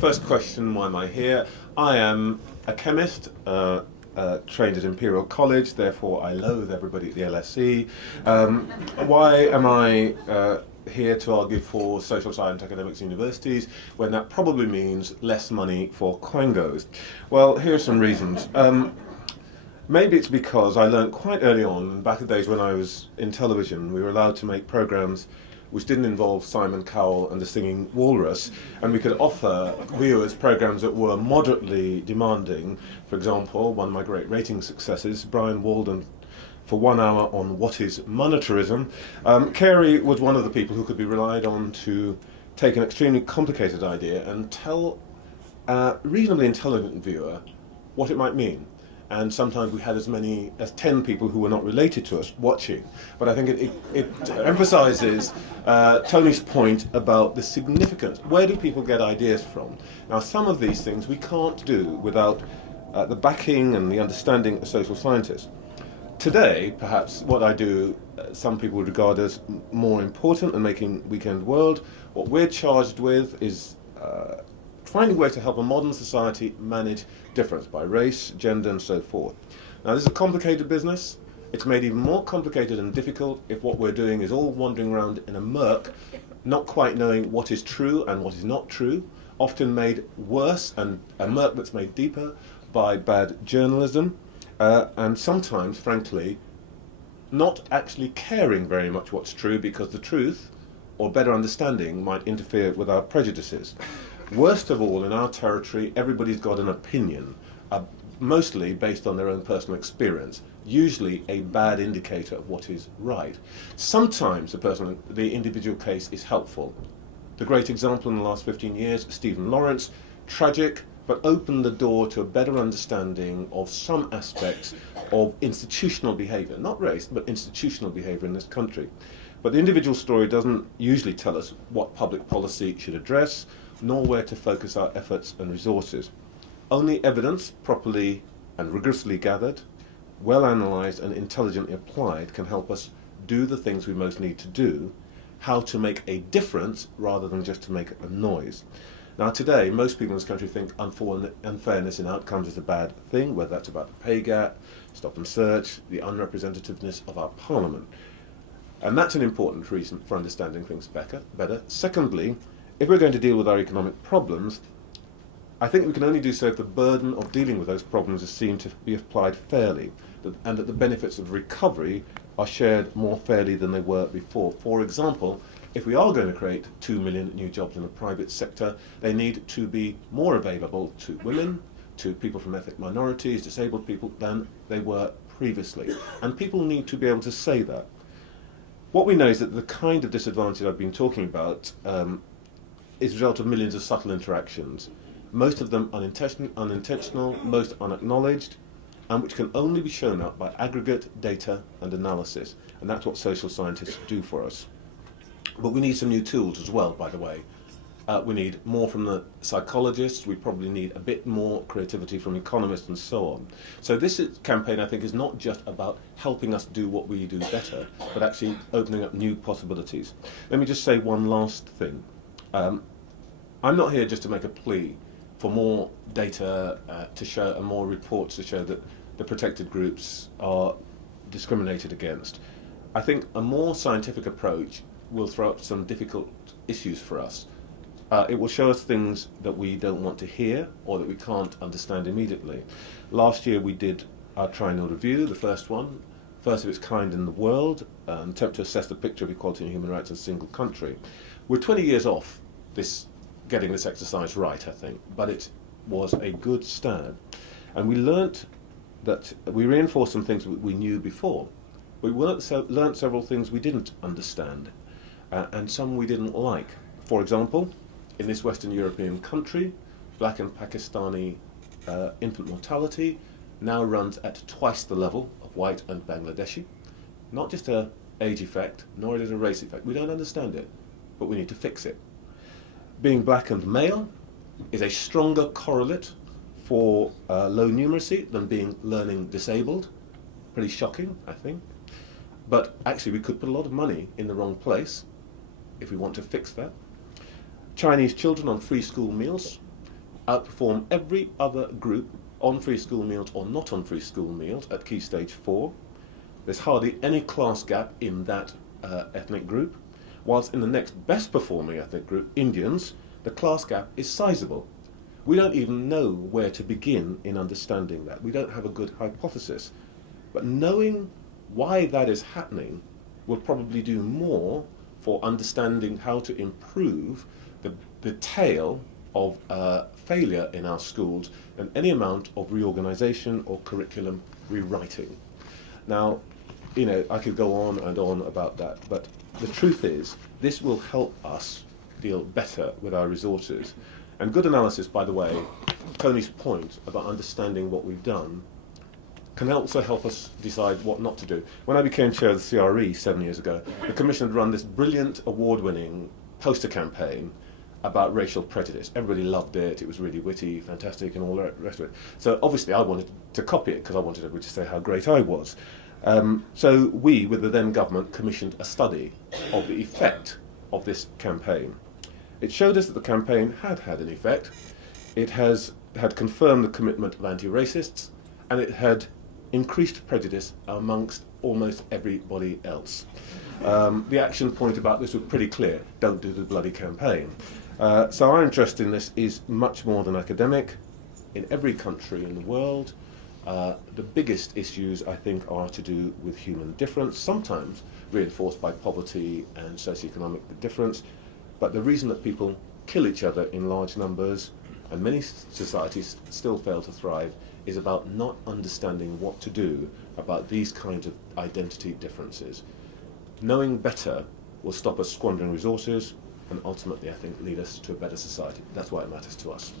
First question, why am I here? I am a chemist, trained at Imperial College, therefore I loathe everybody at the LSE. Why am I here to argue for social science academics universities when that probably means less money for quangos? Well, here are some reasons. Maybe it's because I learned quite early on, back in the days when I was in television, we were allowed to make programs which didn't involve Simon Cowell and the Singing Walrus, and we could offer viewers programs that were moderately demanding. For example, one of my great rating successes, Brian Walden, for 1 hour on what is monetarism. Carey was one of the people who could be relied on to take an extremely complicated idea and tell a reasonably intelligent viewer what it might mean. And sometimes we had as many as 10 people who were not related to us watching. But I think it emphasizes Tony's point about the significance. Where do people get ideas from? Now, some of these things we can't do without the backing and the understanding of social scientists. Today, perhaps what I do, some people would regard as more important than making Weekend World. What we're charged with is finding ways to help a modern society manage difference by race, gender, and so forth. Now, this is a complicated business. It's made even more complicated and difficult if what we're doing is all wandering around in a murk, not quite knowing what is true and what is not true, often made worse, and a murk that's made deeper by bad journalism, and sometimes, frankly, not actually caring very much what's true because the truth, or better understanding, might interfere with our prejudices. Worst of all, in our territory, everybody's got an opinion, mostly based on their own personal experience, usually a bad indicator of what is right. Sometimes the individual case is helpful. The great example in the last 15 years, Stephen Lawrence, tragic, but opened the door to a better understanding of some aspects of institutional behaviour, not race, but institutional behaviour in this country. But the individual story doesn't usually tell us what public policy should address, nor where to focus our efforts and resources. Only evidence, properly and rigorously gathered, well analysed and intelligently applied, can help us do the things we most need to do, how to make a difference rather than just to make a noise. Now today, most people in this country think unfairness in outcomes is a bad thing, whether that's about the pay gap, stop and search, the unrepresentativeness of our parliament. And that's an important reason for understanding things better. Secondly, if we're going to deal with our economic problems, I think we can only do so if the burden of dealing with those problems is seen to be applied fairly, and that the benefits of recovery are shared more fairly than they were before. For example, if we are going to create 2 million new jobs in the private sector, they need to be more available to women, to people from ethnic minorities, disabled people, than they were previously. And people need to be able to say that. What we know is that the kind of disadvantage I've been talking about is a result of millions of subtle interactions, most of them unintentional, most unacknowledged, and which can only be shown up by aggregate data and analysis. And that's what social scientists do for us. But we need some new tools as well, by the way. We need more from the psychologists. We probably need a bit more creativity from economists and so on. So this campaign, I think, is not just about helping us do what we do better, but actually opening up new possibilities. Let me just say one last thing. I'm not here just to make a plea for more data to show and more reports to show that the protected groups are discriminated against. I think a more scientific approach will throw up some difficult issues for us. It will show us things that we don't want to hear or that we can't understand immediately. Last year we did our triennial review, the first one, first of its kind in the world, attempt to assess the picture of equality and human rights in a single country. We're 20 years off getting this exercise right, I think, but it was a good start. And we learnt that we reinforced some things we knew before. We learnt several things we didn't understand, and some we didn't like. For example, in this Western European country, black and Pakistani infant mortality now runs at twice the level of white and Bangladeshi. Not just an age effect, nor is it a race effect. We don't understand it, but we need to fix it. Being black and male is a stronger correlate for low numeracy than being learning disabled. Pretty shocking, I think. But actually we could put a lot of money in the wrong place if we want to fix that. Chinese children on free school meals. outperform every other group on free school meals or not on free school meals at Key Stage 4. There's hardly any class gap in that ethnic group, whilst in the next best performing ethnic group, Indians, the class gap is sizable. We don't even know where to begin in understanding that. We don't have a good hypothesis. But knowing why that is happening will probably do more for understanding how to improve the tail of failure in our schools than any amount of reorganisation or curriculum rewriting. Now, I could go on and on about that, but the truth is, this will help us deal better with our resources. And good analysis, by the way, Tony's point about understanding what we've done, can also help us decide what not to do. When I became chair of the CRE 7 years ago, the Commission had run this brilliant award-winning poster campaign about racial prejudice. Everybody loved it, it was really witty, fantastic, and all the rest of it. So obviously I wanted to copy it because I wanted everybody to say how great I was. So we, with the then government, commissioned a study of the effect of this campaign. It showed us that the campaign had had an effect. It had confirmed the commitment of anti-racists, and it had increased prejudice amongst almost everybody else. The action point about this was pretty clear: don't do the bloody campaign. So our interest in this is much more than academic. In every country in the world, the biggest issues, I think, are to do with human difference, sometimes reinforced by poverty and socioeconomic difference. But the reason that people kill each other in large numbers, and many societies still fail to thrive, is about not understanding what to do about these kinds of identity differences. Knowing better will stop us squandering resources and ultimately, I think, lead us to a better society. That's why it matters to us.